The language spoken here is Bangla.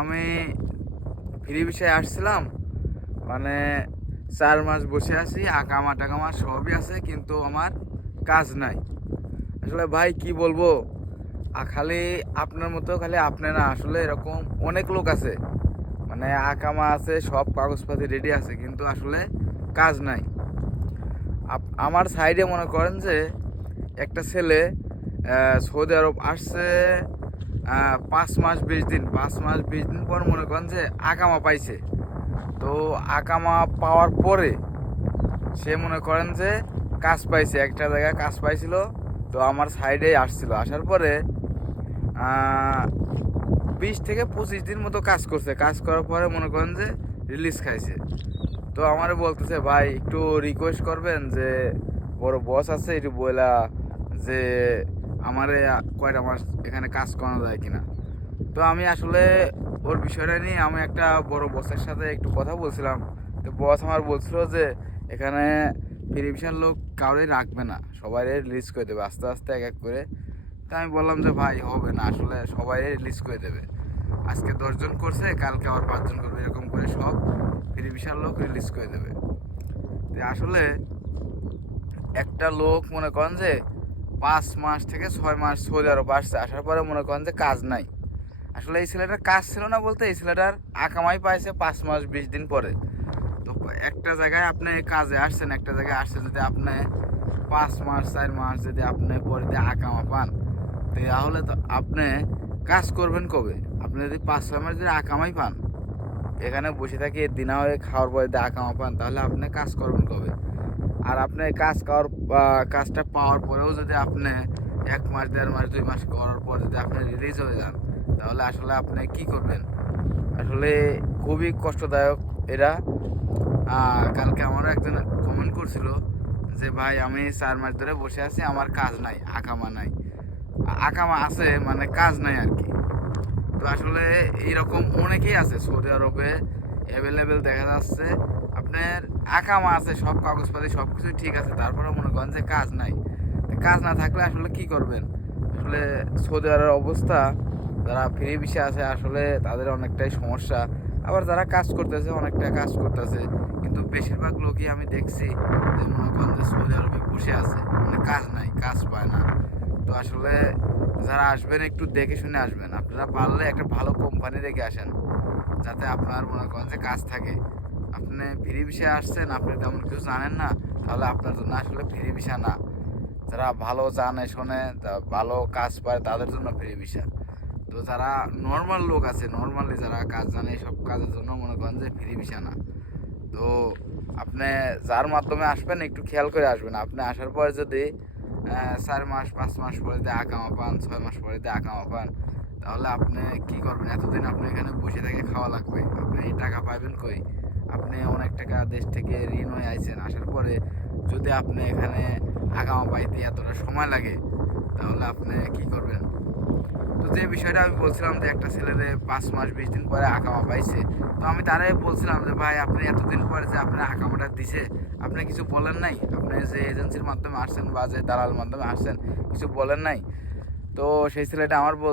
আমি ফ্রি বিষয়ে আসছিলাম। মানে চার মাস বসে আছি আকামা টাকামা সবই আছে, কিন্তু আমার কাজ নাই। আসলে ভাই, কি বলব? খালি আপনার মতো খালি আপনি না, আসলে এরকম অনেক লোক আছে। মানে আকামা আছে, সব কাগজপাতি রেডি আছে, কিন্তু আসলে কাজ নাই। আমার সাইডে মনে করেন যে একটা ছেলে সৌদি আরব আসছে পাঁচ মাস বিশ দিন, পাঁচ মাস বিশ দিন পর মনে করেন যে আকামা পাইছে। তো আকামা পাওয়ার পরে সে মনে করেন যে কাজ পাইছে, একটা জায়গায় কাজ পাইছিল, তো আমার সাইডে আসছিল। আসার পরে বিশ থেকে পঁচিশ দিন মতো কাজ করছে। কাজ করার পরে মনে করেন যে রিলিজ খাইছে। তো আমার বলতেছে, ভাই, একটু রিকোয়েস্ট করবেন যে বড় বস আছে, একটু বইলা যে আমারে কয়টা মাস এখানে কাজ করানো যায় কিনা। তো আমি আসলে ওর বিষয়টা নিয়ে আমি একটা বড় বসের সাথে একটু কথা বলছিলাম। তো বস আমার বলছিল যে, এখানে ফিরিভিশন লোক কাউরে রাখবে না সবাই রিলিজ করে দেবে আস্তে আস্তে এক এক করে। তো আমি বললাম যে, ভাই, হবে না, আসলে সবাই রিলিজ করে দেবে। আজকে দশজন করছে, কালকে আবার পাঁচজন করবে। এরকম করে সব ফ্রি বিশাল লোক রিলিজ করে দেবে। আসলে একটা লোক মনে করেন যে পাঁচ মাস থেকে ছয় মাস সৌদি আরব আসছে, আসার পরে মনে করেন যে কাজ নাই। আসলে এই ছেলেটার কাজ ছিল না বলতে, এই ছেলেটার আকামাই পাইছে পাঁচ মাস বিশ দিন পরে। তো একটা জায়গায় আপনি কাজে আসছেন, একটা জায়গায় আসছেন যদি আপনি পাঁচ মাস, চার মাস যদি আপনি পরে দিয়ে আকামা পান, তাহলে তো আপনি কাজ করবেন কবে? আপনি যদি পাঁচ, ছয় মাস যদি আকামাই পান, এখানে বসে থাকি দিনা হয়ে খাওয়ার পরে দিয়ে আকামা পান, তাহলে আপনি কাজ করবেন কবে? আর আপনি কাজ করার কাজটা পাওয়ার পরেও যদি আপনি এক মাস, দেড় মাস, দুই মাস করার পর যদি আপনি রিলিজ হয়ে যান, তাহলে আসলে আপনি কি করবেন? আসলে খুবই কষ্টদায়ক এরা কালকে আমারও একজন কমেন্ট করছিল যে, ভাই, আমি চার মাস ধরে বসে আছি, আমার কাজ নাই, আকামা নাই। আকামা আছে মানে কাজ নাই আর কি। তো আসলে এইরকম অনেকেই আছে সৌদি আরবে অ্যাভেলেবেল দেখা যাচ্ছে। আপনার আকামা আছে, সব কাগজপাতি, সব কিছু ঠিক আছে তারপরে মনে করেন যে কাজ নাই। কাজ না থাকলে আসলে কি করবেন? আসলে সৌদি আরবের অবস্থা, যারা ফিরে বিষে আছে, আসলে তাদের অনেকটাই সমস্যা। আবার যারা কাজ করতেছে, অনেকটা কাজ করতেছে, কিন্তু বেশিরভাগ লোকই আমি দেখছি যে মনে করেন যে সৌদি আরবে বসে আছে মানে কাজ নাই, কাজ পায় না। তো আসলে যারা আসবেন, একটু দেখে শুনে আসবেন। আপনারা পারলে একটা ভালো কোম্পানি রেখে আসেন, যাতে আপনার মনে করেন যে কাজ থাকে। আপনি ফ্রি বিষয়ে আসছেন, আপনি তেমন কিছু জানেন না, তাহলে আপনার জন্য আসলে ফ্রি ভিসা না। যারা ভালো জানে, শোনে ভালো কাজ পায়, তাদের জন্য ফ্রি ভিসা তো যারা নর্মাল লোক আছে নর্মালি যারা কাজ জানে সব কাজের জন্য মনে করেন যে ফ্রি ভিসা না। তো আপনি যার মাধ্যমে আসবেন, একটু খেয়াল করে আসবেন। আপনি আসার পরে যদি চার মাস, পাঁচ মাস পরে দিয়ে আকামা পান, ছয় মাস পরে দিয়ে আকামা পান, তাহলে আপনি কি করবেন? এতদিন আপনি এখানে বসে থেকে খাওয়া লাগবে। আপনি এই টাকা পাবেন কই? আপনি অনেক টাকা দেশ থেকে ঋণ হয়ে আইছেন, আসার পরে যদি আপনি এখানে আগামা পাইতে এতটা সময় লাগে, তাহলে আপনি কি করবেন? তো যে বিষয়টা আমি বলছিলাম যে একটা ছেলেরে পাঁচ মাস, বিশ দিন পরে আকামা পাইছে, তো আমি তারাই বলছিলাম যে, ভাই, আপনি এতদিন পরে যে আপনার আকামাটা দিছে, আপনি কিছু বলেন নাই? আপনি যে এজেন্সির মাধ্যমে আসছেন বা যে দালাল মাধ্যমে আসছেন, কিছু বলেন নাই? তো সেই ছেলেটা আমার বল